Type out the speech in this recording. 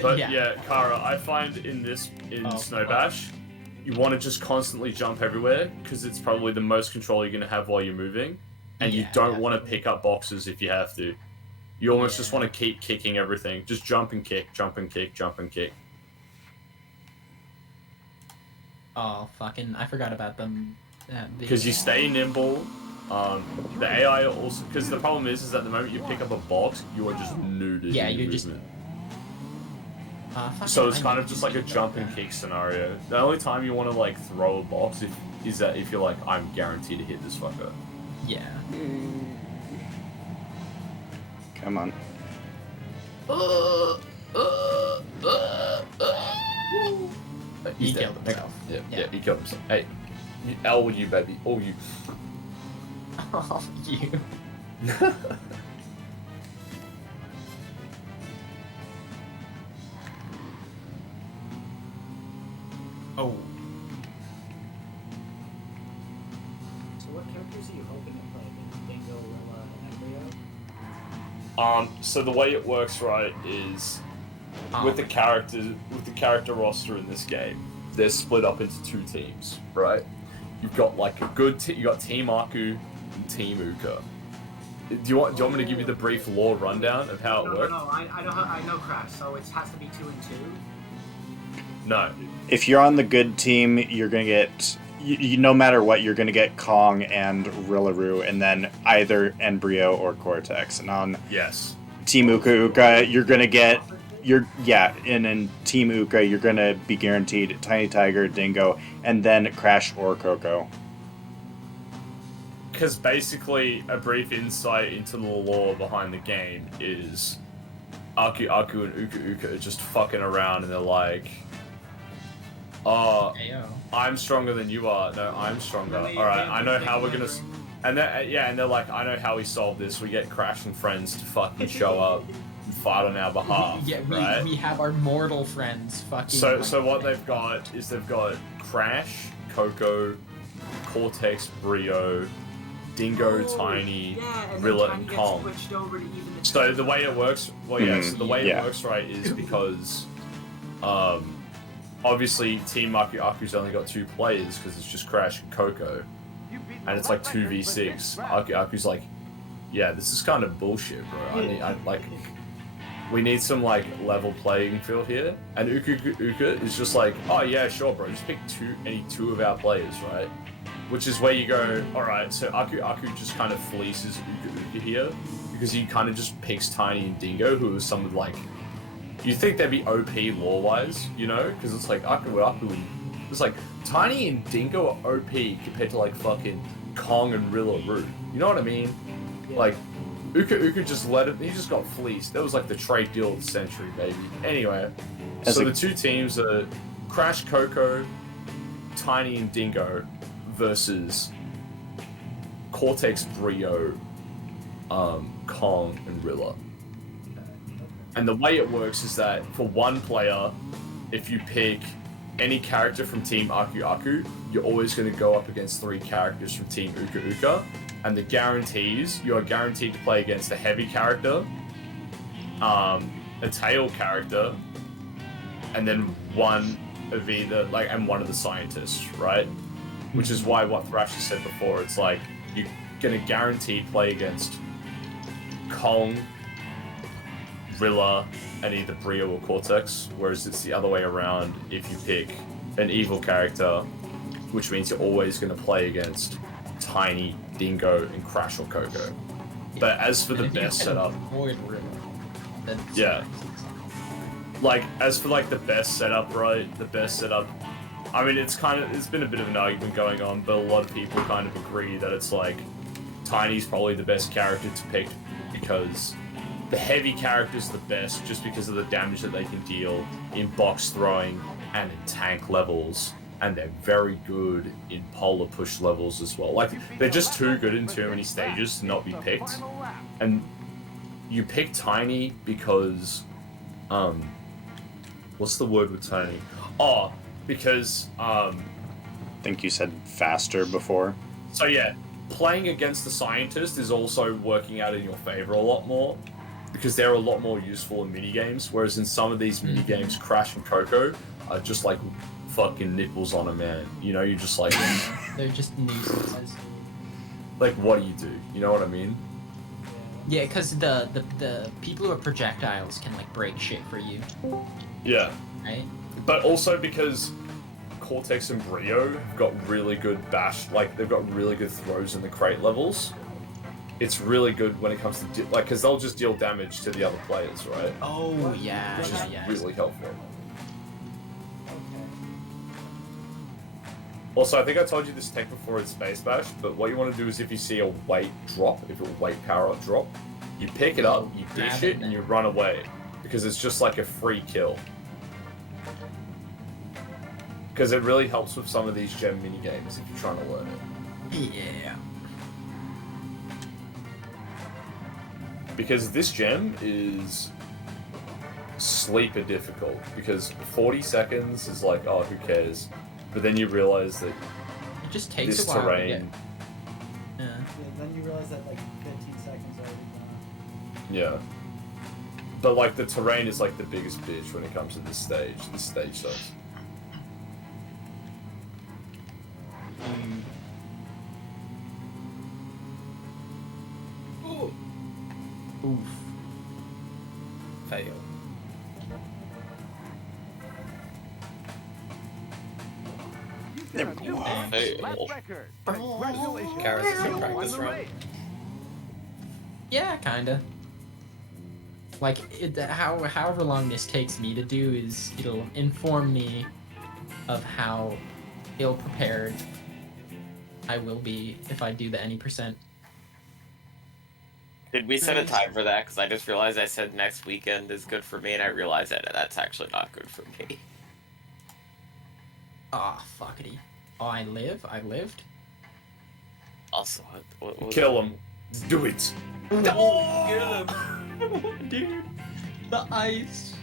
But yeah, Kara, I find in Snow Bash, you want to just constantly jump everywhere because it's probably the most control you're going to have while you're moving, and you don't want to pick up boxes if you have to. You almost just want to keep kicking everything. Just jump and kick, jump and kick, jump and kick. Oh, fucking, I forgot about them. Because you stay nimble. The AI also, because the problem is that the moment you pick up a box, you are just nuded. Yeah, you're just. So it's kind of just like a jump and kick scenario. The only time you want to like throw a box is that if you're like, I'm guaranteed to hit this fucker. Yeah. Come on. He killed himself. Yeah, he killed himself. Hey, L with you, baby. All you. Oh, you. Oh. So what characters are you hoping to play? Dingo, Rilla, and Embryo? So the way it works, right, is with the character roster in this game, they're split up into two teams, right? You've got like you got Team Aku and Team Uka. Do you want me to give you the brief lore rundown of how it works? No, I know Crash, so it has to be 2 and 2. No. If you're on the good team, you're gonna get no matter what, you're gonna get Kong and Rillaroo, and then either Embryo or Cortex. And on Team Uka, you're gonna get and in Team Uka, you're gonna be guaranteed Tiny Tiger, Dingo, and then Crash or Coco. Because basically, a brief insight into the lore behind the game is Aku and Uka are just fucking around, and they're like, I'm stronger than you are. No, I'm stronger. Alright, I know how we're gonna... And they're like, I know how we solve this. We get Crash and friends to fucking show up and fight on our behalf, right? We have our mortal friends fucking... So what they've got is they've got Crash, Coco, Cortex, Brio, Dingo, Tiny, Rilla, and Kong. So the way it works... Well, so the way it works, right, is because... obviously, Team Aku's only got 2 players because it's just Crash and Coco, and it's like 2v6. Aku's like, yeah, this is kind of bullshit, bro. We need some like level playing field here. And Uka is just like, oh yeah, sure, bro. Just pick any two of our players, right? Which is where you go, all right. So Aku just kind of fleeces Uka here because he kind of just picks Tiny and Dingo, who are some of like. You think they'd be OP lore-wise, you know? Because it's like, Aku. It's like, Tiny and Dingo are OP compared to, like, fucking Kong and Rillaroo. You know what I mean? Like, Uka just he just got fleeced. That was, like, the trade deal of the century, baby. Anyway, so the two teams are Crash, Coco, Tiny, and Dingo versus Cortex, Brio, Kong, and Rilla. And the way it works is that for one player, if you pick any character from Team Aku, you're always going to go up against 3 characters from Team Uka. And the guarantees, you are guaranteed to play against a heavy character, a tail character, and then one of either, and one of the scientists, right? Which is why what Thrash has said before, it's like, you're going to guaranteed play against Kong, Rilla, and either Brio or Cortex, whereas it's the other way around if you pick an evil character, which means you're always going to play against Tiny, Dingo, and Crash or Coco. But as for the best setup... as for the best setup, right? The best setup... I mean, it's been a bit of an argument going on, but a lot of people kind of agree that it's like, Tiny's probably the best character to pick because... The heavy character's the best just because of the damage that they can deal in box throwing and in tank levels, and they're very good in polar push levels as well. Like, they're just too good in too many stages to not be picked. And you pick Tiny because, what's the word with Tiny? Oh, because, I think you said faster before. So yeah, playing against the scientist is also working out in your favor a lot more. because they're a lot more useful in minigames, whereas in some of these minigames, Crash and Coco are just like fucking nipples on a man. You know, you're just like... They're just nuisances. Like, what do you do? You know what I mean? Yeah, because the people who are projectiles can, like, break shit for you. Yeah. Right? But also because Cortex and Brio have got really good bash... Like, they've got really good throws in the crate levels. It's really good when it comes to... Like, because they'll just deal damage to the other players, right? Oh, yeah, Which is really helpful. Also, I think I told you this tech before in Space Bash, but what you want to do is if you see a weight drop, if a weight power-up drop, you pick it up, you dish it, and you run away. Because it's just like a free kill. Because it really helps with some of these gem minigames if you're trying to learn it. Yeah. Because this gem is sleeper difficult. Because 40 seconds is like, oh, who cares? But then you realize that it just takes this a while terrain... to get... Yeah, then you realize that like 15 seconds already gone. Yeah. But like the terrain is like the biggest bitch when it comes to this stage. This stage sucks. Ooh. Oof. Fail. Fail. Karis is in practice run. Yeah, kinda. Like, however long this takes me to do is, it'll inform me of how ill-prepared I will be if I do the any %. Did we set a time for that? Because I just realized I said next weekend is good for me, and I realized that that's actually not good for me. Ah, fuckity. Oh, I lived? Also, what Kill him. Do it. Oh, dude. The ice.